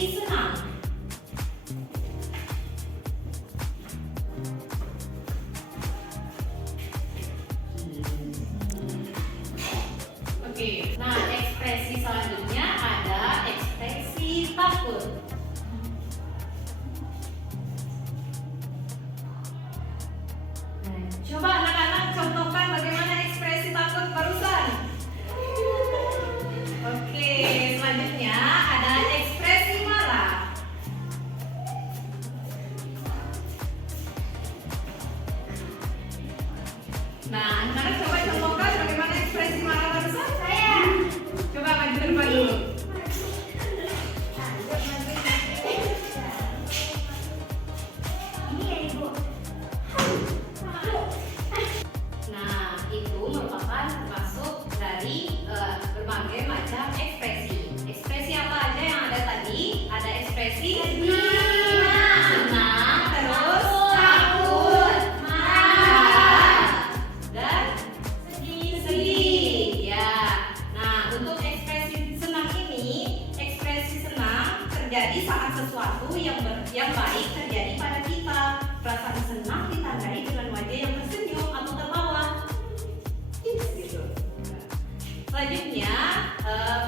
ekspresi senang. Oke, nah ekspresi selanjutnya ada ekspresi takut. Nah, coba anak-anak contohkan bagaimana ekspresi takut barusan. Oke, selanjutnya ada ekspresi marah. Nah, anak-anak coba contohkan bagaimana ekspresi marah barusan. Coba maju ke depan dulu. Nah, itu merupakan termasuk dari berbagai macam ekspresi. Ekspresi apa aja yang ada tadi? Ada ekspresi senang, terus takut, marah, dan sedih. Ya. Nah, untuk ekspresi senang ini, ekspresi senang terjadi saat sesuatu yang baik terjadi pada kita. Perasaan senang ditandai dengan wajah yang tersenyum atau tertawa. Gitu. Selanjutnya,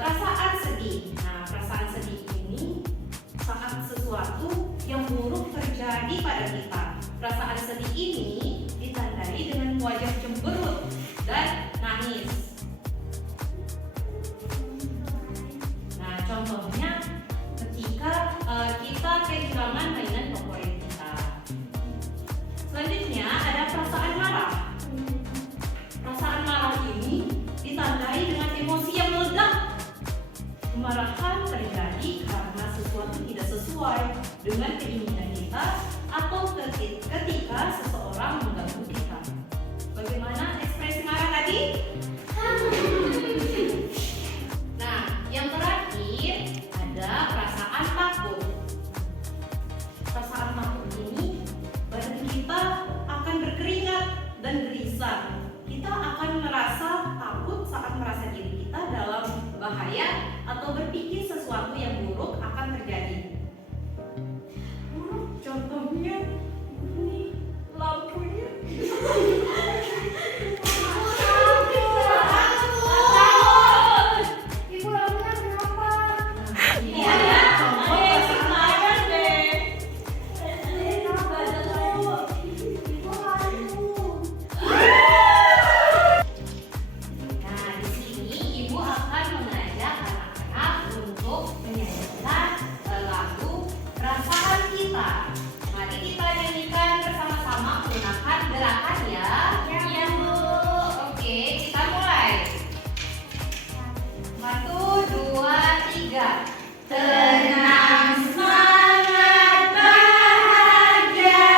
perasaan sedih. Nah, perasaan sedih ini saat sesuatu yang buruk terjadi pada kita. Perasaan sedih ini ditandai dengan wajah cemberut dan nangis. Nah, contohnya ketika kita kehilangan mainan favorit kita. Selanjutnya ada perasaan marah. Perasaan marah ini ditandai dengan emosi yang meledak. Kemarahan terjadi karena sesuatu tidak sesuai dengan keinginan kita atau ketika seseorang mengganggu kita. Bagaimana ekspresi marah tadi? Nah, yang terakhir ada perasaan takut. Perasaan takut ini badan kita akan berkeringat dan gelisah. Kita akan merasa takut saat merasa diri kita dalam bahaya atau berpikir sesuatu yang buruk akan terjadi. Contohnya ini lampunya. Ibu lampunya kenapa? Ini ada contoh perasaan marah deh. Ibu halu. Nah, di sini ibu akan mengajak anak-anak untuk menyanyikan lagu perasaan kita. Mari kita nyanyikan bersama-sama menggunakan gerakan ya. Iya, Bu. Oke, kita mulai. 1, 2, 3. Tenang, semangat, bahagia,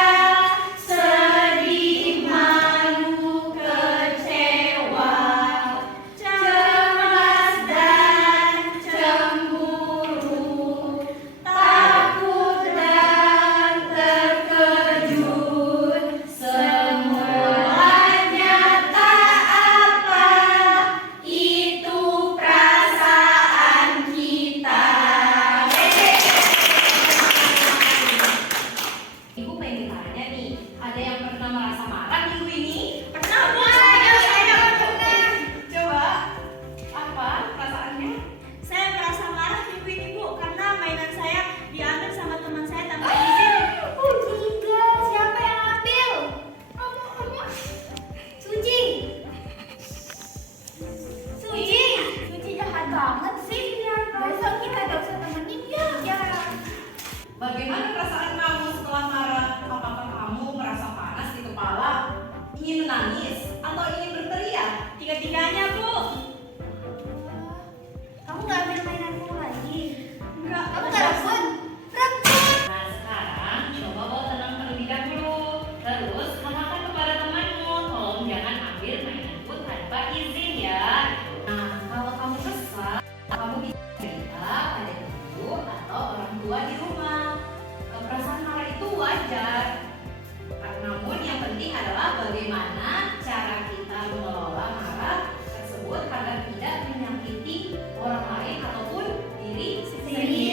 sedih, malu, kecewa, cemas dan cemburu, takut dan terkejut, semuanya tak apa, itu perasaan kita. Ibu pengen tanya nih, ada yang pernah merasa marah minggu ini? Pernah, Bu. Saya pernah. Coba, apa perasaannya? Saya merasa marah minggu ini, Bu, karena mainan saya diambil sama teman saya tanpa izin. Tidak, siapa yang ambil? Kamu. Suci. Suci jahat banget sih. Besok kita gak usah temenin dia. Ya. Bagaimana perasaan kamu setelah marah? Apakah kamu merasa panas di kepala, ingin menangis, atau ingin berteriak? Tiga-tiganya, Bu. Kamu gak ambil mainanmu lagi? Enggak. Kamu gak rebut? Nah, sekarang coba bawa tenang terlebih dahulu. Terus katakan kepada temanmu, tolong jangan ambil mainanku tanpa izin ya. Nah, kalau kamu kesal, kamu bisa cerita pada ibu atau orang tua di rumah. Perasaan marah itu wajar. Namun yang penting adalah bagaimana cara kita mengelola marah tersebut agar tidak menyakiti orang lain ataupun diri sendiri.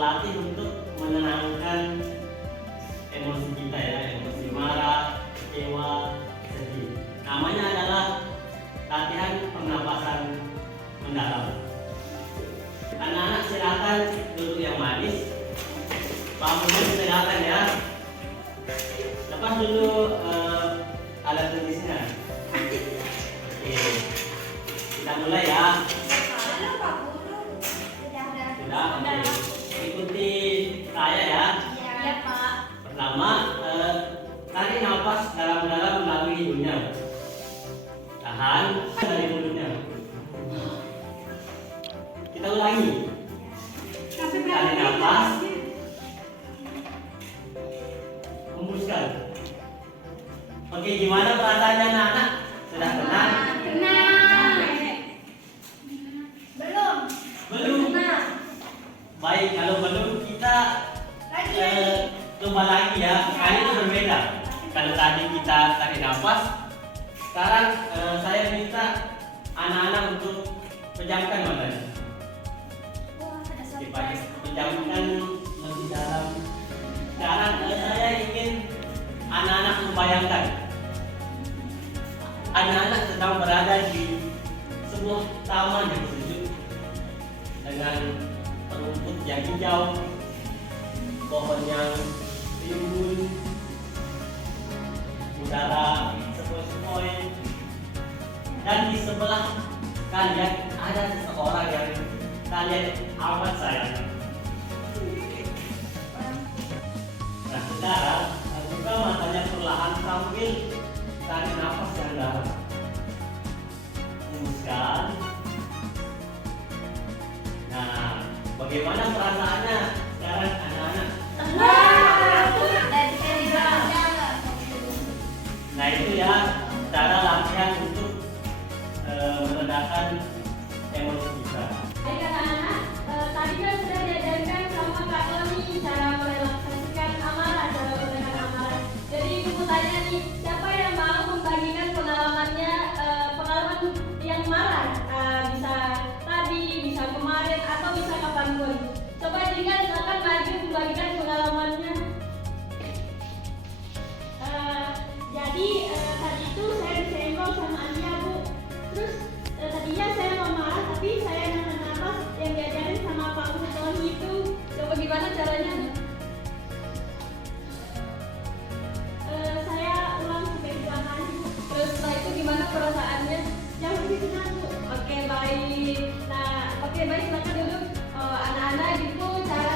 terlatih untuk menenangkan emosi kita ya, emosi marah, kecewa, sedih. Namanya adalah latihan pernapasan mendalam. Anak-anak silakan duduk yang manis, bangunnya silakan ya. Lepas dulu alat tulisnya. Oke, kita mulai ya. Halo Pak Guru. Sudah, oke. Ikuti saya ya. Iya Pak. Pertama, tarik nafas dalam-dalam melalui hidungnya. Tahan dari mulutnya. Kita ulangi. Tarik nafas. Hembuskan. Oke, gimana perasaannya anak-anak? Sudah tenang? Tenang. Belum. Belum? Tenang. Baik, kalau belum kita Lagi. coba lagi ya. Kali ini berbeda. Kalau tadi kita tarik nafas, sekarang saya minta anak-anak untuk pejamkan matanya. Wah, ada Dipakai surprise. pejamkan lebih dalam. Sekarang saya ingin anak-anak membayangkan anak-anak sedang berada di sebuah taman yang sejuk dengan rumput yang hijau, pohon yang rimbun, udara sepoi-sepoi, dan di sebelah kalian ada seseorang yang kalian amat sayang. Nah, sekarang buka matanya perlahan sambil tarik nafas yang dalam. Hembuskan. Nah, bagaimana perasaannya sekarang anak-anak? Tenang. Dari dalam. Nah, itu ya cara latihan untuk meredakan emosi kita. Baik anak-anak, tadi kan sudah diajarkan sama Kak Tony cara merelaksasikan amarah, cara menekan amarah. Jadi ibu tanya nih, siapa yang mau membagikan pengalamannya, pengalaman yang marah? Bisa tadi, bisa kemarin, atau bisa kapanpun. Coba Dika silakan maju membagikan pengalamannya. Jadi tadi itu saya disenggol sama Ania Bu. Terus tadinya saya mau marah tapi saya nahan nafas yang diajarin sama Pak Guru Tony itu. Coba gimana caranya? Saya ulang sampai 2 kali Bu. Terus setelah itu gimana perasaannya? Jauh lebih tenang Bu. Oke baik. Nah oke baik silakan duduk. Anak-anak gitu cara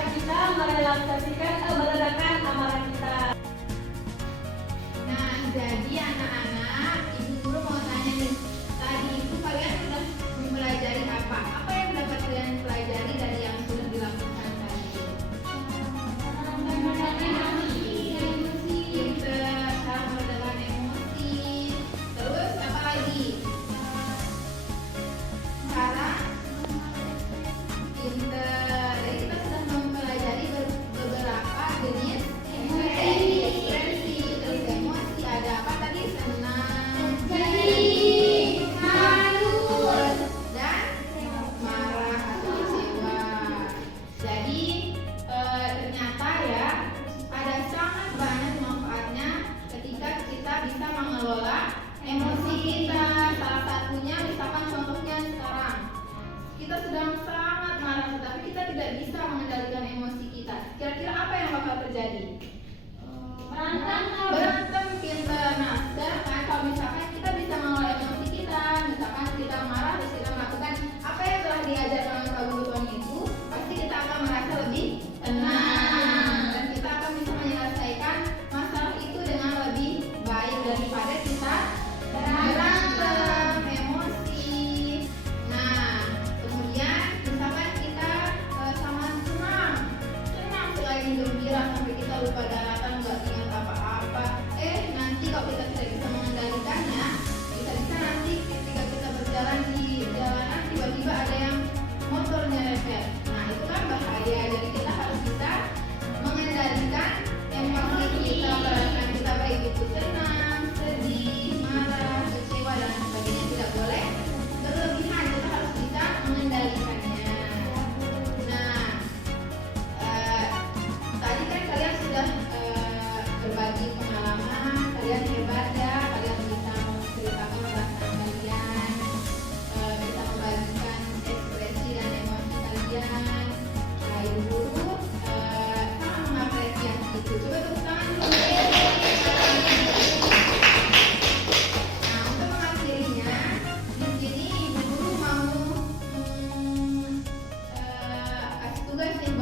tugas yang